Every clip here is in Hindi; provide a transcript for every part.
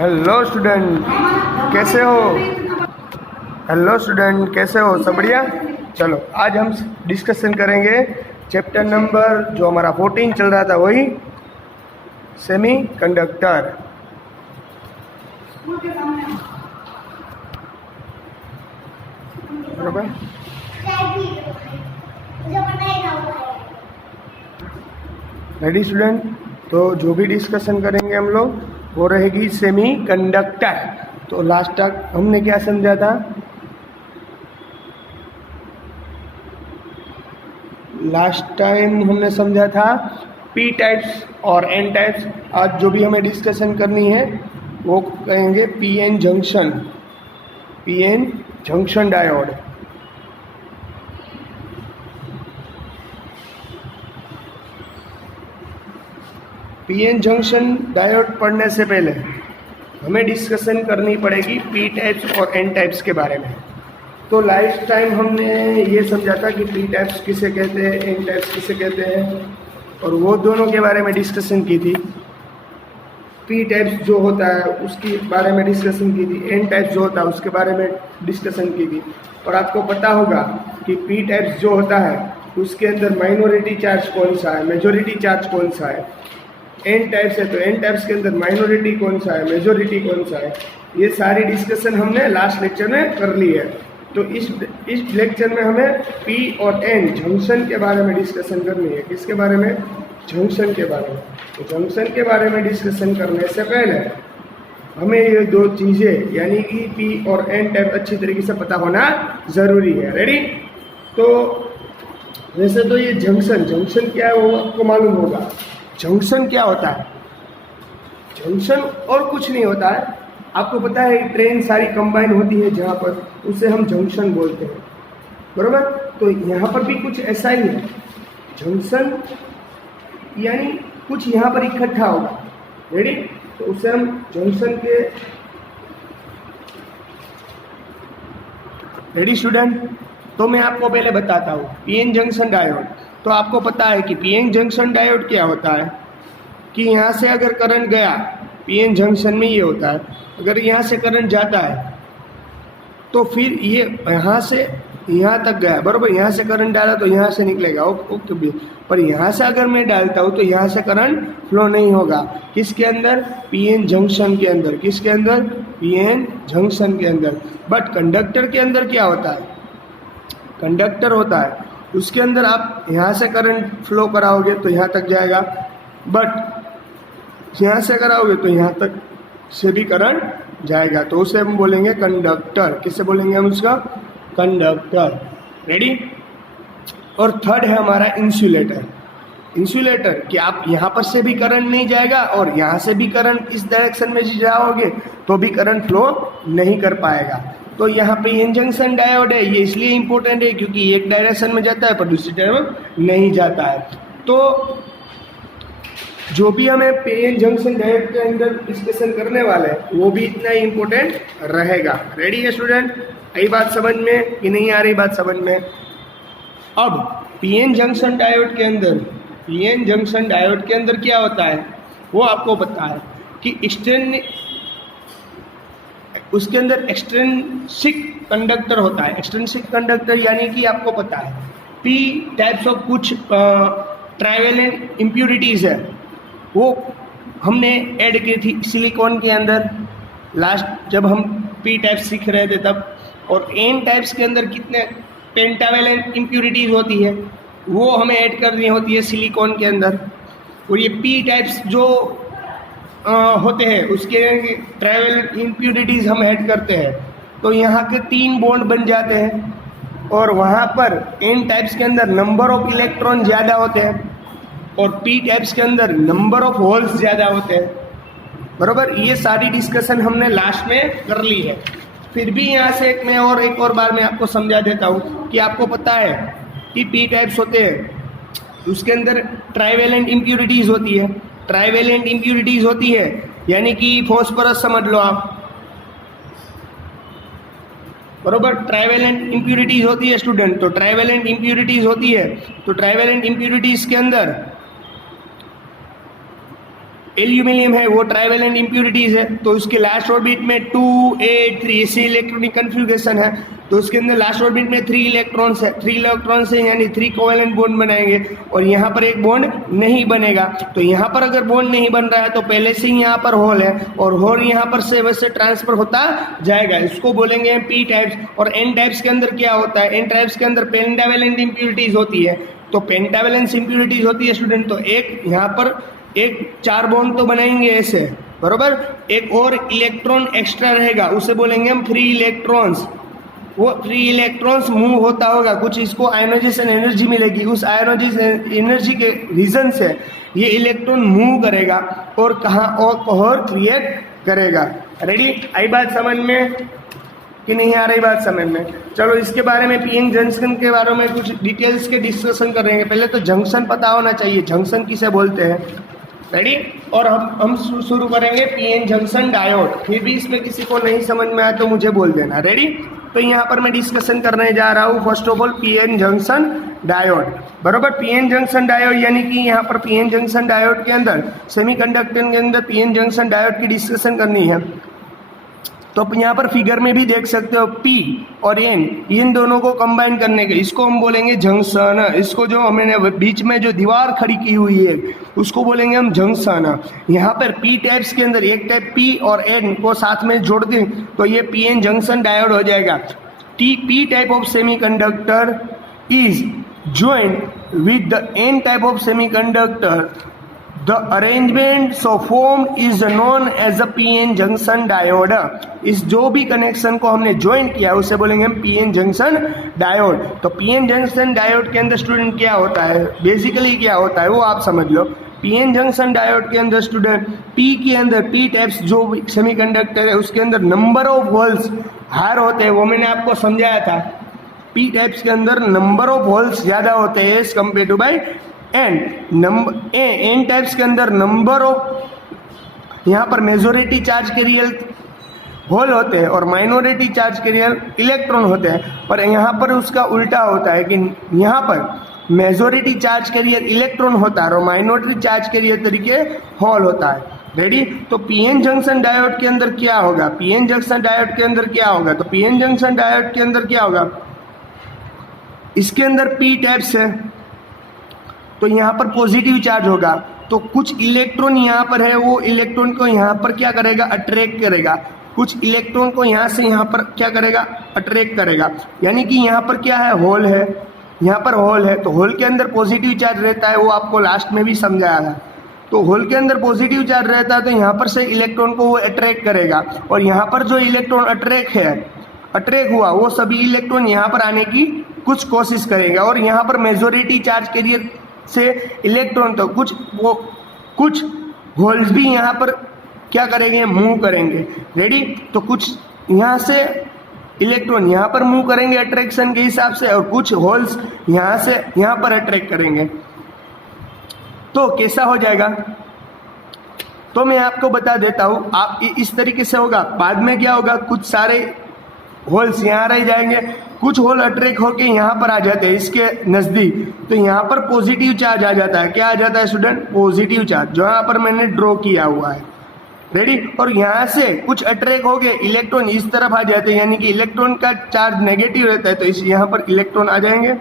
हेलो स्टूडेंट, कैसे हो? हेलो स्टूडेंट, कैसे हो? सब बढ़िया। चलो आज हम डिस्कशन करेंगे चैप्टर नंबर जो हमारा 14 चल रहा था, वही सेमी कंडक्टर। बराबर। Ready student? तो जो भी डिस्कशन करेंगे हम लोग वो रहेगी सेमी कंडक्टर। तो लास्ट तक हमने क्या समझा था? लास्ट टाइम हमने समझा था पी टाइप्स और एन टाइप्स। आज जो भी हमें डिस्कशन करनी है वो कहेंगे PN junction, PN junction diode. PN junction diode पढ़ने से पहले हमें डिस्कशन करनी पड़ेगी पी टाइप्स और एन टाइप्स के बारे में। तो लास्ट टाइम हमने ये समझा था कि पी टाइप्स किसे कहते हैं, एन टाइप्स किसे कहते हैं, और वो दोनों के बारे में डिस्कशन की थी। पी टाइप्स जो होता है उसके बारे में डिस्कशन की थी, एन टाइप्स जो होता है उसके बारे में डिस्कशन की थी। और आपको पता होगा कि पी टाइप्स जो होता है उसके अंदर माइनॉरिटी चार्ज कौन सा है, मेजॉरिटी चार्ज कौन सा है। एन टाइप्स है तो एन टाइप्स के अंदर माइनॉरिटी कौन सा है, मेजॉरिटी कौन सा है। ये सारी डिस्कशन हमने लास्ट लेक्चर में कर ली है। तो इस लेक्चर में हमें पी और एन जंक्शन के बारे में डिस्कशन करनी है। किसके बारे में? जंक्शन के बारे में। तो जंक्शन के बारे में डिस्कशन करने से पहले हमें ये दो चीज़ें यानी कि पी और एन टाइप अच्छी तरीके से पता होना ज़रूरी है। रेडी? तो वैसे तो ये जंक्शन क्या है वो आपको मालूम होगा। जंक्शन क्या होता है? जंक्शन और कुछ नहीं होता है। आपको पता है ट्रेन सारी कंबाइन होती है जहाँ पर, उसे हम जंक्शन बोलते हैं। बराबर? तो यहाँ पर भी कुछ ऐसा ही है। जंक्शन यानी कुछ यहाँ पर इकट्ठा होगा। रेडी? तो उसे हम जंक्शन के रेडी स्टूडेंट? तो मैं आपको पहले बताता हूँ पीएन जंक्शन डायोड। तो आपको पता है कि पीएन जंक्शन डायोड क्या होता है कि यहाँ से अगर करंट गया, पीएन जंक्शन में ये होता है, अगर यहाँ से करंट जाता है तो फिर ये यहाँ से यहाँ तक गया, बराबर। यहाँ से करंट डाला तो यहाँ से निकलेगा, ओके भी। पर यहाँ से अगर मैं डालता हूँ तो यहाँ से करंट फ्लो नहीं होगा। किसके अंदर? पीएन जंक्शन के अंदर। किसके अंदर? पीएन जंक्शन के अंदर। बट कंडक्टर के अंदर क्या होता है? कंडक्टर होता है उसके अंदर आप यहाँ से करंट फ्लो कराओगे तो यहाँ तक जाएगा, बट यहाँ से कराओगे तो यहाँ तक से भी करंट जाएगा। तो उसे हम बोलेंगे कंडक्टर। किससे बोलेंगे हम उसका? कंडक्टर। रेडी? और थर्ड है हमारा इंसुलेटर। इंसुलेटर कि आप यहाँ पर से भी करंट नहीं जाएगा और यहाँ से भी करंट इस डायरेक्शन में जाओगे तो भी करंट फ्लो नहीं कर पाएगा। तो यहाँ पे एन जंक्शन डायोड है, ये इसलिए इम्पोर्टेंट है क्योंकि एक डायरेक्शन में जाता है पर दूसरी डायरेक्शन में नहीं जाता है। तो जो भी हमें पीएन जंक्शन डायोड के अंदर डिस्कशन करने वाले हैं वो भी इतना ही इम्पोर्टेंट रहेगा। रेडी है स्टूडेंट? आई बात समझ में कि नहीं आ रही बात समझ में? अब पीएन जंक्शन डायोड के अंदर, पीएन जंक्शन डायोड के अंदर क्या होता है वो आपको पता है कि उसके अंदर एक्सट्रिंसिक कंडक्टर होता है। एक्सट्रिंसिक कंडक्टर यानी कि आपको पता है पी टाइप्स ऑफ कुछ ट्राइवेलेंट इम्प्यूरिटीज़ है वो हमने ऐड की थी सिलिकॉन के अंदर लास्ट जब हम पी टाइप्स सीख रहे थे तब। और एन टाइप्स के अंदर कितने पेंटावेलेंट इम्प्यूरिटीज़ होती है वो हमें ऐड करनी होती है सिलिकॉन के अंदर। और ये पी टाइप्स जो होते हैं उसके ट्राइवेलेंट इम्प्यूरिटीज़ हम ऐड करते हैं तो यहाँ के 3 बॉन्ड बन जाते हैं। और वहाँ पर एन टाइप्स के अंदर नंबर ऑफ इलेक्ट्रॉन ज़्यादा होते हैं और पी टाइप्स के अंदर नंबर ऑफ होल्स ज़्यादा होते हैं। बराबर? ये सारी डिस्कशन हमने लास्ट में कर ली है। फिर भी यहाँ से एक और बार मैं आपको समझा देता हूँ कि आपको पता है कि पी टाइप्स होते हैं उसके अंदर ट्राइवेलेंट इम्प्यूरिटीज़ होती है। ट्राइवेलेंट इम्प्यूरिटीज़ होती है यानी कि फॉस्फोरस समझ लो आप, बरोबर। ट्राइवेलेंट इम्प्यूरिटीज़ होती है स्टूडेंट। तो ट्राइवेलेंट इम्प्यूरिटीज़ होती है तो ट्राइवेलेंट इम्प्यूरिटीज़ के अंदर एल्यूमिनियम है वो ट्राइवेलेंट इम्प्यूरिटीज है, तो उसके लास्ट ऑर्बिट में 2, 8, 3 ऐसी इलेक्ट्रॉनिक कन्फिग्रेशन है, तो उसके अंदर लास्ट ऑर्बिट में 3 इलेक्ट्रॉन्स है, 3 इलेक्ट्रॉन्स है यानी 3 कोवेलेंट बॉन्ड बनाएंगे और यहाँ पर एक बॉन्ड नहीं बनेगा। तो यहाँ पर अगर बॉन्ड नहीं बन रहा है तो पहले से ही यहाँ पर होल है और होल यहाँ पर से वैसे ट्रांसफर होता जाएगा, इसको बोलेंगे पी टाइप्स। और एन टाइप्स के अंदर क्या होता है, एन टाइप्स के अंदर पेंटावेलेंट इम्प्यूरिटीज होती है। तो पेंटावेलेंस इम्प्यूरिटीज होती है स्टूडेंट, तो एक यहाँ पर एक 4 बॉन्ड तो बनाएंगे ऐसे, बरोबर, एक और इलेक्ट्रॉन एक्स्ट्रा रहेगा उसे बोलेंगे हम फ्री इलेक्ट्रॉन्स। वो फ्री इलेक्ट्रॉन्स मूव होता होगा, कुछ इसको आयोनाइजेशन एनर्जी मिलेगी, उस आयोनाइजेशन एनर्जी के रीजन से ये इलेक्ट्रॉन मूव करेगा और कहाँ और क्रिएट करेगा। रेडी, आई बात समझ में कि नहीं आ रही बात समझ में? चलो इसके बारे में पीएन जंक्शन के बारे में कुछ डिटेल्स के डिस्कशन करेंगे। पहले तो जंक्शन पता होना चाहिए, जंक्शन किसे बोलते हैं। रेडी, और हम शुरू करेंगे पीएन जंक्शन डायोड। फिर भी इसमें किसी को नहीं समझ में आया तो मुझे बोल देना। रेडी, तो यहाँ पर मैं डिस्कशन करने जा रहा हूँ first of all PN junction diode, बरोबर। पीएन जंक्शन डायोड यानी कि यहाँ पर पीएन जंक्शन डायोड के अंदर सेमीकंडक्टर के अंदर पीएन जंक्शन डायोड की डिस्कशन करनी है। तो यहाँ पर फिगर में भी देख सकते हो P और N, इन दोनों को कंबाइन करने के इसको हम बोलेंगे जंक्शन। इसको जो हमने बीच में जो दीवार खड़ी की हुई है उसको बोलेंगे हम जंक्शन। यहाँ पर P टाइप्स के अंदर एक टाइप P और N को साथ में जोड़ दें तो ये PN जंक्शन डायोड हो जाएगा। P type of semiconductor is joined with the N type of semiconductor. The arrangement so formed is known as a PN junction diode. इस जो भी कनेक्शन को हमने ज्वाइन किया उसे बोलेंगे हम PN जंक्शन डायोड। तो PN जंक्शन डायोड के अंदर स्टूडेंट क्या होता है, बेसिकली क्या होता है वो आप समझ लो। PN जंक्शन डायोड के अंदर स्टूडेंट P के अंदर P टाइप्स जो सेमीकंडक्टर है उसके अंदर नंबर ऑफ होल्स हायर होते हैं, वो मैंने आपको समझाया था। P टाइप्स के अंदर नंबर ऑफ होल्स ज़्यादा होते हैं as compare to by N types के अंदर नंबर ऑफ यहाँ पर मेजोरिटी चार्ज कैरियर होल होते हैं और माइनॉरिटी चार्ज कैरियर इलेक्ट्रॉन होते हैं। पर यहाँ पर उसका उल्टा होता है कि यहाँ पर मेजोरिटी चार्ज कैरियर इलेक्ट्रॉन होता है और माइनॉरिटी चार्ज कैरियर तरीके होल होता है। रेडी, तो पीएन जंक्शन डायोड के अंदर क्या होगा, पीएन जंक्शन डायोड के अंदर क्या होगा, तो पीएन जंक्शन डायोड के अंदर क्या होगा, इसके अंदर पी टाइप्स है तो यहाँ पर पॉजिटिव चार्ज होगा, तो कुछ इलेक्ट्रॉन यहाँ पर है वो इलेक्ट्रॉन को यहाँ पर क्या करेगा, अट्रैक्ट करेगा, कुछ इलेक्ट्रॉन को यहाँ से यहाँ पर क्या करेगा, अट्रैक्ट करेगा। यानी कि यहाँ पर क्या है, होल है, यहाँ पर होल है, तो होल के अंदर पॉजिटिव चार्ज रहता है, वो आपको लास्ट में भी समझाया था। तो होल के अंदर पॉजिटिव चार्ज रहता है तो यहाँ पर से इलेक्ट्रॉन को वो अट्रैक्ट करेगा और यहाँ पर जो इलेक्ट्रॉन अट्रैक्ट हुआ वो सभी इलेक्ट्रॉन यहाँ पर आने की कुछ कोशिश करेगा और यहाँ पर मेजोरिटी चार्ज कैरियर से इलेक्ट्रॉन तो कुछ होल्स भी यहाँ पर क्या करेंगे, मूव करेंगे। रेडी, तो कुछ यहाँ से इलेक्ट्रॉन यहाँ पर मूव करेंगे अट्रैक्शन के हिसाब से और कुछ होल्स यहाँ से यहाँ पर अट्रैक्ट करेंगे। तो कैसा हो जाएगा, तो मैं आपको बता देता हूँ, आप इस तरीके से होगा। बाद में क्या होगा, कुछ सारे होल्स यहाँ रह जाएंगे, कुछ होल अट्रैक्ट होके यहाँ पर आ जाते हैं इसके नज़दीक, तो यहाँ पर पॉजिटिव चार्ज आ जाता है। क्या आ जाता है स्टूडेंट, पॉजिटिव चार्ज, जो यहाँ पर मैंने ड्रॉ किया हुआ है। रेडी, और यहाँ से कुछ अट्रैक्ट हो गए इलेक्ट्रॉन इस तरफ आ जाते हैं, यानी कि इलेक्ट्रॉन का चार्ज नेगेटिव रहता है तो इस यहाँ पर इलेक्ट्रॉन आ जाएंगे।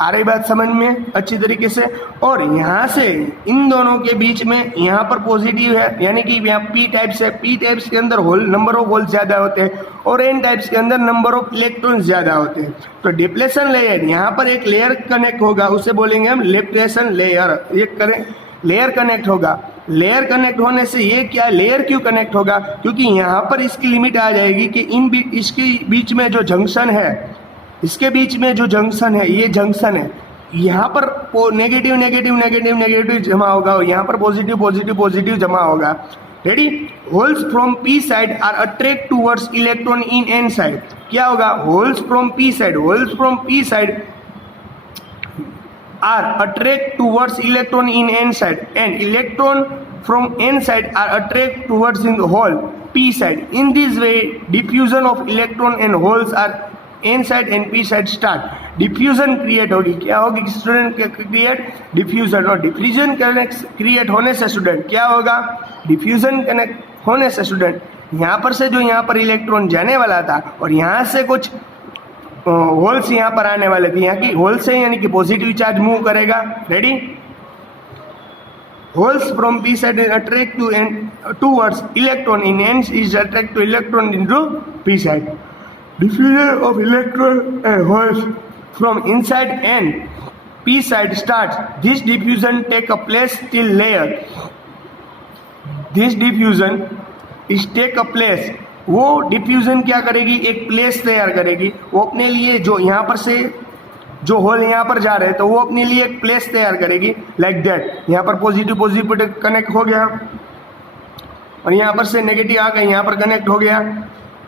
आ रही बात समझ में अच्छी तरीके से। और यहाँ से इन दोनों के बीच में यहाँ पर पॉजिटिव है, यानी कि यहाँ पी टाइप्स है, पी टाइप्स के अंदर होल नंबर ऑफ होल ज़्यादा होते हैं और एन टाइप्स के अंदर नंबर ऑफ इलेक्ट्रॉन ज़्यादा होते हैं। तो डिप्लेशन लेयर, यहाँ पर एक लेयर कनेक्ट होगा, उसे बोलेंगे हम डिप्लेशन लेयर। ये लेयर कनेक्ट होगा, लेयर कनेक्ट होने से ये क्या, लेयर क्यों कनेक्ट होगा, क्योंकि यहाँ पर इसकी लिमिट आ जाएगी कि इसके बीच में जो जंक्शन है, इसके बीच में जो जंक्शन है, ये जंक्शन है, यहाँ पर नेगेटिव नेगेटिव नेगेटिव नेगेटिव जमा होगा और यहाँ पर पॉजिटिव पॉजिटिव पॉजिटिव जमा होगा। Ready, holes from P side are attract towards electron in N side. क्या होगा, holes from P side are attract towards electron in n side and electron from n side are attract towards in the hole p side. In this way diffusion of electron and holes are N side and P side start, diffusion create होगी। क्या होगी स्टूडेंट? Create diffusion. और डिफ्यूजन क्रिएट होने से स्टूडेंट क्या होगा? डिफ्यूजन कनेक्ट होने से स्टूडेंट यहाँ पर से जो यहाँ पर इलेक्ट्रॉन जाने वाला था और यहाँ से कुछ होल्स यहाँ पर आने वाले थे, यहाँ की होल से यानी कि पॉजिटिव चार्ज मूव करेगा। Ready? holes from p side attract to n towards electron in n is attract to electron into p side. Diffusion of electron and holes from inside n p side starts. This diffusion take a place till layer. This diffusion is take a place. वो डिफ्यूजन क्या करेगी? एक प्लेस तैयार करेगी। वो अपने लिए जो यहाँ पर से जो होल यहाँ पर जा रहे हैं तो वो अपने लिए एक प्लेस तैयार करेगी लाइक दैट। यहाँ पर पॉजिटिव पॉजिटिव कनेक्ट हो गया और यहाँ पर से नेगेटिव आ गया, यहाँ पर कनेक्ट हो गया।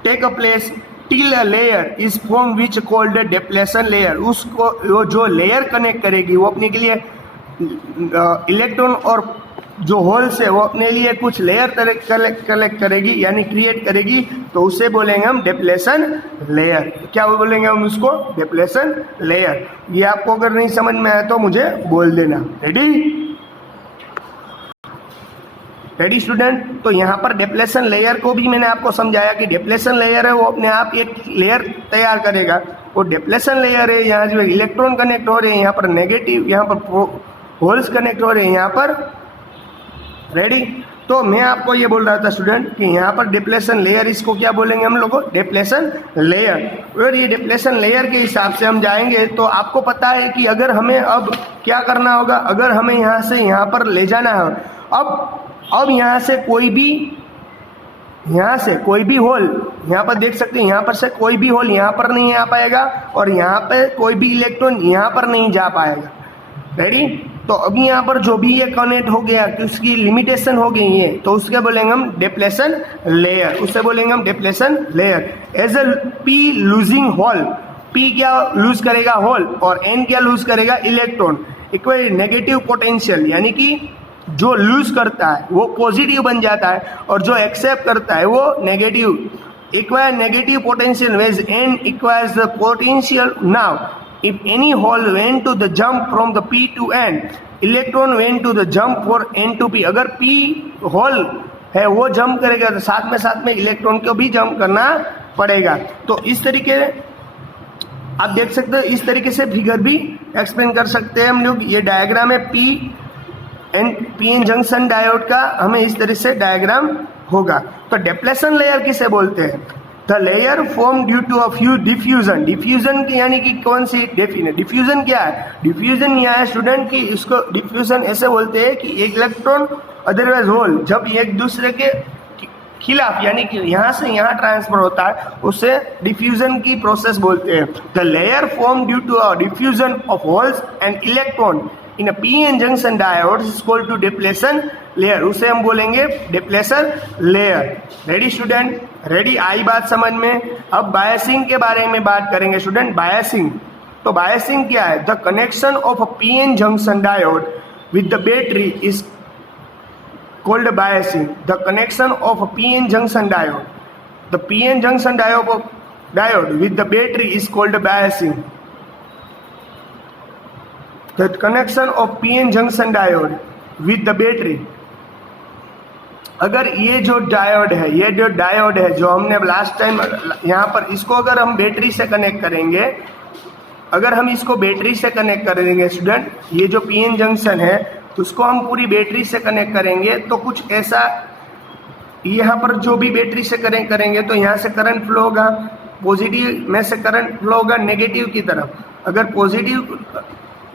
Take a place till a layer is form which called depletion layer. उसको वो जो लेयर कनेक्ट करेगी वो अपने के लिए इलेक्ट्रॉन और जो होल्स है वो अपने लिए कुछ लेयर कलेक्ट करेगी यानी क्रिएट करेगी, तो उसे बोलेंगे हम डिप्लेशन लेयर। क्या बोलेंगे हम उसको? Depletion layer. ये आपको अगर नहीं समझ में आया तो मुझे बोल देना। Ready student? तो यहाँ पर डिप्लेशन लेयर को भी मैंने आपको समझाया कि डिप्लेशन लेयर है वो अपने आप एक लेयर तैयार करेगा। वो डिप्लेशन लेयर है, यहाँ जो इलेक्ट्रॉन कनेक्ट हो रहे हैं, यहाँ पर नेगेटिव, यहाँ पर होल्स कनेक्ट हो रहे हैं यहाँ पर। रेडी? तो मैं आपको ये बोल रहा था स्टूडेंट कि यहाँ पर डिप्लेशन लेयर, इसको क्या बोलेंगे हम लोग? Depletion layer. और ये डिप्लेशन लेयर के हिसाब से हम जाएंगे तो आपको पता है कि अगर हमें अब क्या करना होगा, अगर हमें यहाँ से यहाँ पर ले जाना है, अब यहाँ से कोई भी होल, यहाँ पर देख सकते हैं, यहाँ पर से कोई भी होल यहाँ पर नहीं आ पाएगा और यहाँ पे कोई भी इलेक्ट्रॉन यहाँ पर नहीं जा पाएगा। रेडी? तो अभी यहाँ पर जो भी ये कनेक्ट हो गया कि उसकी लिमिटेशन हो गई है, तो उसके बोलेंगे हम डिप्लेशन लेयर। उससे बोलेंगे हम depletion layer. As a P losing hole, P क्या लूज करेगा? होल। और एन क्या लूज करेगा? इलेक्ट्रॉन। इक्वल नेगेटिव पोटेंशियल, यानी कि जो लूज करता है वो पॉजिटिव बन जाता है और जो एक्सेप्ट करता है वो negative. Equal negative potential wedge N equals the potential. Now if any hole went to the jump from the p to n, electron went to the jump for n to p। अगर p होल है वो जंप करेगा तो साथ में इलेक्ट्रॉन को भी जंप करना पड़ेगा। तो इस तरीके आप देख सकते हो, इस तरीके से फिगर भी एक्सप्लेन कर सकते हैं हम लोग। ये डायग्राम है पी एन जंक्शन डायोड का, हमें इस तरह से डायग्राम होगा। तो डिप्लेशन लेयर किसे बोलते हैं? The layer form due to a few diffusion. Diffusion की यानी कि कौन सी डिफ्यूजन क्या है? डिफ्यूजन यह है स्टूडेंट कि इसको डिफ्यूजन ऐसे बोलते हैं कि एक इलेक्ट्रॉन अदरवाइज होल जब एक दूसरे के खिलाफ यानी कि यहाँ से यहाँ ट्रांसफर होता है उसे डिफ्यूजन की प्रोसेस बोलते हैं। The layer form due to a diffusion of holes and electron in a PN junction diode is equal to depletion layer. उसे हम बोलेंगे depletion layer. Ready student? Ready? आई बात समझ में? अब बायसिंग के बारे में बात करेंगे स्टूडेंट। बायसिंग, तो बायसिंग क्या है? The connection of a PN junction diode with the battery is called biasing. The connection of a PN junction diode, the PN junction diode with the battery is called biasing. The connection of PN junction diode with the battery, अगर ये जो डायोड है जो हमने लास्ट टाइम यहाँ पर, इसको अगर हम बैटरी से कनेक्ट करेंगे, अगर हम इसको बैटरी से कनेक्ट करेंगे स्टूडेंट, ये जो पीएन जंक्शन है उसको हम पूरी बैटरी से कनेक्ट करेंगे तो कुछ ऐसा, यहाँ पर जो भी बैटरी से कनेक्ट करेंगे तो यहाँ से करंट फ्लो होगा, पॉजिटिव में से करंट फ्लो होगा नेगेटिव की तरफ। अगर पॉजिटिव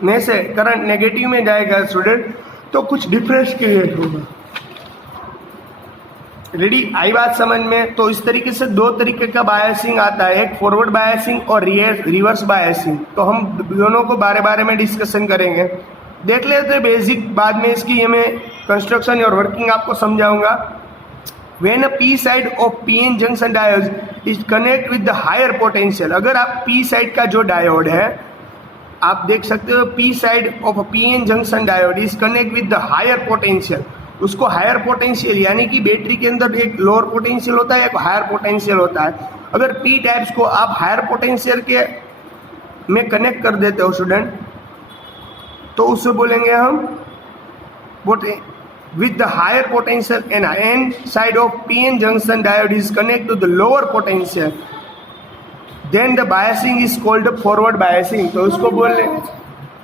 में से करंट नेगेटिव में जाएगा स्टूडेंट तो कुछ डिफरेंस क्रिएट होगा। रेडी? आई बात समझ में? तो इस तरीके से दो तरीके का बायसिंग आता है, एक फॉरवर्ड बायसिंग और रिवर्स बायसिंग। तो हम दोनों को बारे में डिस्कशन करेंगे। देख लेते हैं बेसिक, बाद में इसकी हमें कंस्ट्रक्शन और वर्किंग आपको समझाऊंगा। When a P side of PN junction diode is connect with the higher potential, अगर आप पी साइड का जो डायोड है आप देख सकते हो, P side of PN junction diode is connect with the higher potential. उसको हायर पोटेंशियल यानी कि बैटरी के अंदर एक लोअर पोटेंशियल होता है, एक हायर पोटेंशियल होता है। अगर पी टाइप्स को आप हायर पोटेंशियल के में कनेक्ट कर देते हो स्टूडेंट, तो उससे बोलेंगे हम with the higher potential and end side of PN junction diode is connected to the lower potential, then the biasing is called the forward biasing. तो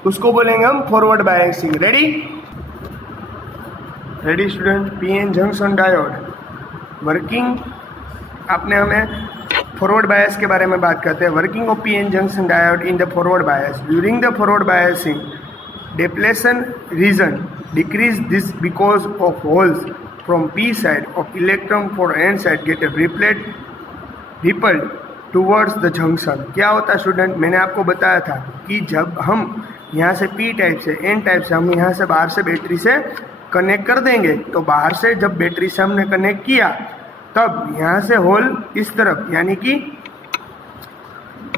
उसको बोलेंगे हम forward biasing. Ready student? PN junction diode working, आपने हमें फॉरवर्ड बायस के बारे में बात करते हैं. Working of PN junction diode in the forward bias. During the forward biasing, depletion region decrease this because of holes from P side of electron for N side get repelled towards the junction. क्या होता है स्टूडेंट? मैंने आपको बताया था कि जब हम यहाँ से P टाइप से N टाइप से हम यहाँ से बाहर से बैटरी से कनेक्ट कर देंगे, तो बाहर से जब बैटरी से हमने कनेक्ट किया तब यहाँ से होल इस तरफ यानी कि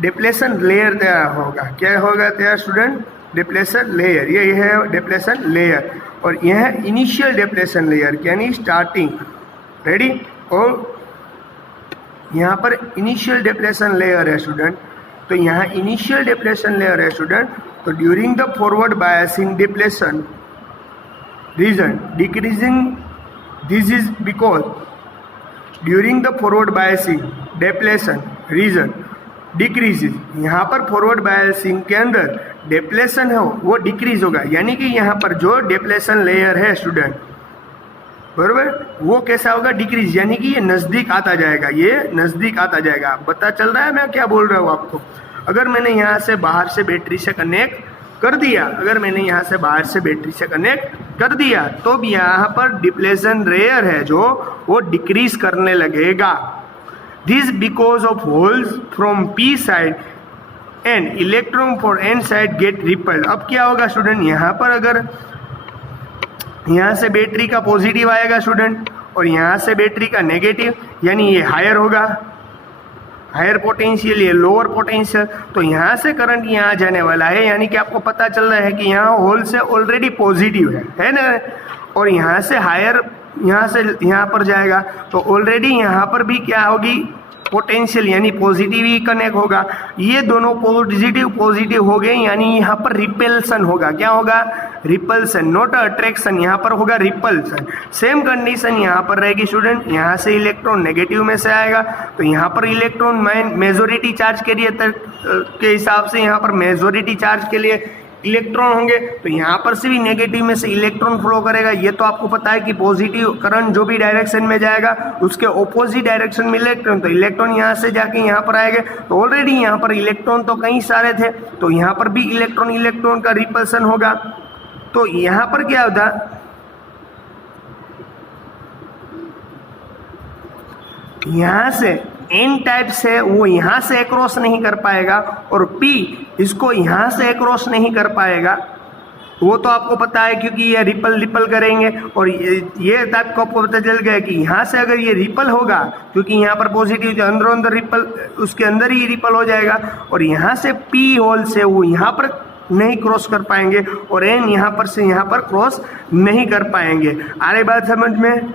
डिप्लेशन लेयर तैयार होगा. क्या होगा तैयार स्टूडेंट? Depletion layer. ये है डिप्लेशन लेयर और यह है इनिशियल डिप्लेशन लेयर यानी स्टार्टिंग. रेडी? और यहाँ पर इनिशियल डिप्लेशन लेयर है स्टूडेंट. तो यहाँ इनिशियल डिप्लेशन लेयर है स्टूडेंट. तो during the forward biasing depletion region decreasing, this is because during the forward biasing depletion region decreases. यहाँ पर फॉरवर्ड बायसिंग के अंदर डिप्लेशन है वो डिक्रीज होगा, यानी कि यहाँ पर जो डिप्लेशन लेयर है स्टूडेंट, बरोबर, वो कैसा होगा? डिक्रीज, यानी कि ये नज़दीक आता जाएगा. ये नज़दीक आता जाएगा. पता चल रहा है मैं क्या बोल रहा हूँ आपको? अगर मैंने यहाँ से बाहर से बैटरी से कनेक्ट कर दिया, अगर मैंने यहाँ से बाहर से बैटरी से कनेक्ट कर दिया, तो भी यहाँ पर डिप्लेशन लेयर है जो वो डिक्रीज करने लगेगा. This because of holes from P side and electron for N side get repelled. अब क्या होगा स्टूडेंट? यहाँ पर अगर यहाँ से बैटरी का पॉजिटिव आएगा स्टूडेंट और यहाँ से बैटरी का नेगेटिव, यानी ये हायर होगा, हायर पोटेंशियल, ये लोअर पोटेंशियल, तो यहाँ से करंट यहाँ जाने वाला है. यानी कि आपको पता चल रहा है कि यहाँ होल से ऑलरेडी पॉजिटिव है ना, और यहाँ से हायर यहाँ से यहाँ पर जाएगा तो ऑलरेडी यहाँ पर भी क्या होगी? पोटेंशियल, यानी पॉजिटिव ही कनेक्ट होगा. ये दोनों पॉजिटिव हो गए, यानी यहाँ पर रिपल्सन होगा. क्या होगा? Repulsion, not attraction. यहाँ पर होगा रिपल्सन. सेम कंडीशन यहाँ पर रहेगी स्टूडेंट. यहाँ से इलेक्ट्रॉन नेगेटिव में से आएगा तो यहाँ पर इलेक्ट्रॉन मेजोरिटी चार्ज के लिए के हिसाब से यहाँ पर मेजोरिटी चार्ज के लिए इलेक्ट्रॉन होंगे, तो यहाँ पर से भी नेगेटिव में से इलेक्ट्रॉन फ्लो करेगा. ये तो आपको पता है कि पॉजिटिव करंट जो भी डायरेक्शन में जाएगा उसके ऑपोजिट डायरेक्शन में इलेक्ट्रॉन, तो इलेक्ट्रॉन यहाँ से जाके यहाँ पर आएंगे. तो ऑलरेडी यहाँ पर इलेक्ट्रॉन तो कई सारे थे, तो यहाँ पर भी इलेक्ट्रॉन का रिपल्सन होगा. तो यहाँ पर क्या होता? यहाँ से N टाइप से वो यहाँ से क्रॉस नहीं कर पाएगा और P इसको यहाँ से क्रॉस नहीं कर पाएगा. वो तो आपको पता है क्योंकि ये रिपल करेंगे. और ये टाइप को आपको पता चल गया कि यहाँ से अगर ये रिपल होगा, क्योंकि यहाँ पर पॉजिटिव जो अंदर रिपल, उसके अंदर ही रिपल हो जाएगा. और यहाँ से P होल से वो यहाँ पर नहीं क्रॉस कर पाएंगे और N यहाँ पर से यहाँ पर क्रॉस नहीं कर पाएंगे. आ रही बात समझ में?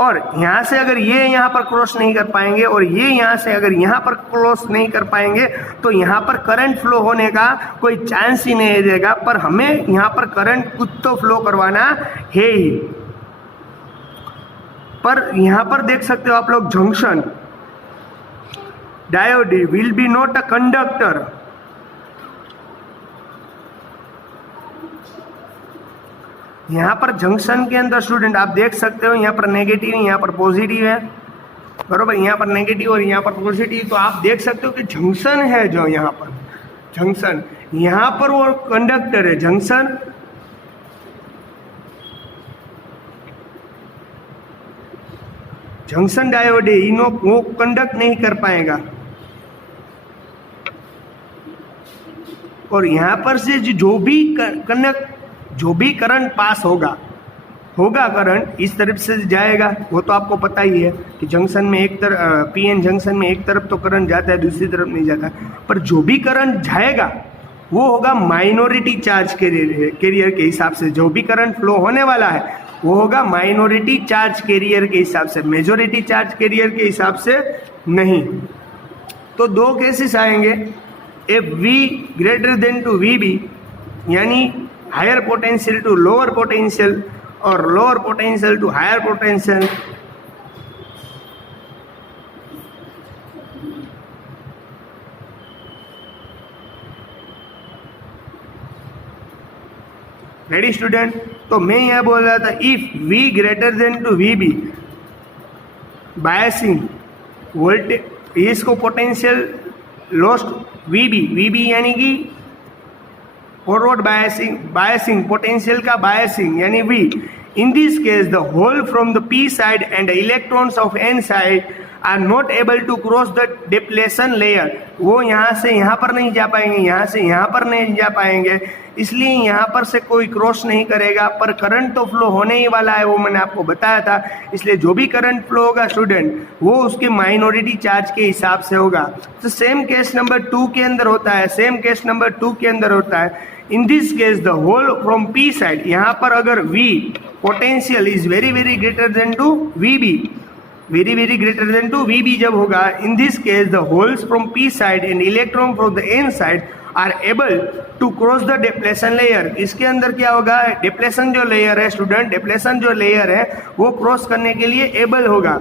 और यहाँ से अगर ये यहाँ पर क्रॉस नहीं कर पाएंगे और ये यहाँ से अगर यहाँ पर क्रॉस नहीं कर पाएंगे तो यहाँ पर करंट फ्लो होने का कोई चांस ही नहीं देगा. पर हमें यहाँ पर करंट कुछ तो फ्लो करवाना है ही. पर यहाँ पर देख सकते हो आप लोग, junction diode will be not a conductor. यहाँ पर जंक्शन के अंदर स्टूडेंट आप देख सकते हो, यहाँ पर नेगेटिव, यहाँ पर पॉजिटिव है, बरोबर. यहाँ पर नेगेटिव और यहाँ पर पॉजिटिव. तो आप देख सकते हो कि जंक्शन है जो यहाँ पर जंक्शन, यहाँ पर वो कंडक्टर है. जंक्शन डायोड है, इनो वो कंडक्ट नहीं कर पाएगा. और यहाँ पर से जो भी करंट पास होगा करंट इस तरफ से जाएगा. वो तो आपको पता ही है कि जंक्शन में एक तरफ PN जंक्शन में एक तरफ तो करंट जाता है, दूसरी तरफ नहीं जाता. पर जो भी करंट जाएगा वो होगा माइनॉरिटी चार्ज कैरियर के हिसाब से. जो भी करंट फ्लो होने वाला है वो होगा माइनॉरिटी चार्ज कैरियर के हिसाब से, मेजॉरिटी चार्ज कैरियर के हिसाब से नहीं। तो दो केसेस आएंगे, if V greater than to VB, यानी higher potential to lower potential और lower potential to higher potential. Ready student? तो मैं यहाँ बोल रहा था if V greater than to VB, biasing voltage इसको पोटेंशियल लॉस्ट VB यानी कि फॉरवर्ड बायसिंग पोटेंशियल का बायसिंग यानी V। In this case the hole from the P side and electrons of N side are not able to cross the depletion layer. वो यहाँ से यहाँ पर नहीं जा पाएंगे, यहाँ से यहाँ पर नहीं जा पाएंगे, इसलिए यहाँ पर से कोई क्रॉस नहीं करेगा। पर करंट तो फ्लो होने ही वाला है, वो मैंने आपको बताया था। इसलिए जो भी करंट फ्लो होगा स्टूडेंट, वो उसके माइनॉरिटी चार्ज के हिसाब से होगा। तो सेम केस नंबर 2 के अंदर होता है, सेम केस नंबर 2 के अंदर होता है। In this case the hole from P side, यहाँ पर अगर V potential is very very greater than to VB, very very greater than to VB जब होगा, in this case the holes from P side and electron from the N side are able to cross the depletion layer. इसके अंदर क्या होगा, डिप्लेशन जो लेयर है स्टूडेंट, डिप्लेशन जो लेयर है वो क्रॉस करने के लिए एबल होगा।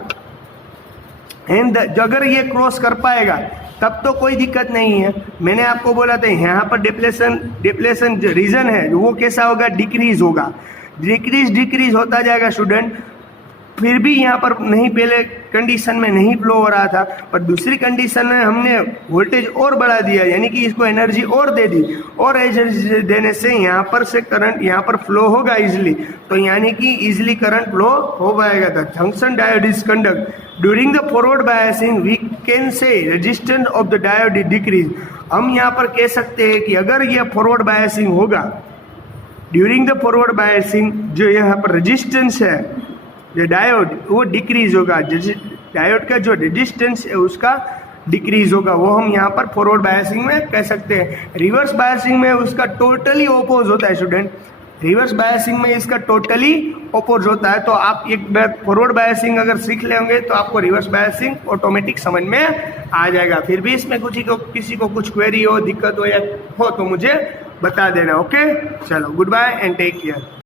एंड अगर ये क्रॉस कर पाएगा तब तो कोई दिक्कत नहीं है। मैंने आपको बोला था यहाँ पर डिप्लेशन जो रीजन है वो कैसा होगा, डिक्रीज होगा, डिक्रीज होता जाएगा स्टूडेंट। फिर भी यहाँ पर नहीं, पहले कंडीशन में नहीं फ्लो हो रहा था, पर दूसरी कंडीशन में हमने वोल्टेज और बढ़ा दिया, यानी कि इसको एनर्जी और दे दी, और एनर्जी देने से यहाँ पर से करंट यहाँ पर फ्लो होगा इजिली। तो यानी कि इजिली करंट फ्लो हो पाएगा था। Junction diode is conduct during the forward biasing, we can say resistance of the diode decrease. हम यहाँ पर कह सकते हैं कि अगर यह फॉरवर्ड बायसिंग होगा, ड्यूरिंग द फॉरवर्ड बायसिंग जो यहाँ पर रेजिस्टेंस है जो डायोड, वो डिक्रीज होगा। डायोड का जो रेजिस्टेंस है उसका डिक्रीज होगा, वो हम यहाँ पर फॉरवर्ड बायसिंग में कह सकते हैं। रिवर्स बायसिंग में उसका टोटली ओपोज होता है स्टूडेंट, रिवर्स बायसिंग में इसका टोटली ओपोज होता है। तो आप एक बार फॉरवर्ड बायसिंग अगर सीख लेंगे तो आपको रिवर्स बायसिंग ऑटोमेटिक समझ में आ जाएगा। फिर भी इसमें किसी को कुछ क्वेरी हो, दिक्कत हो या हो तो मुझे बता देना। ओके, चलो good bye and take care.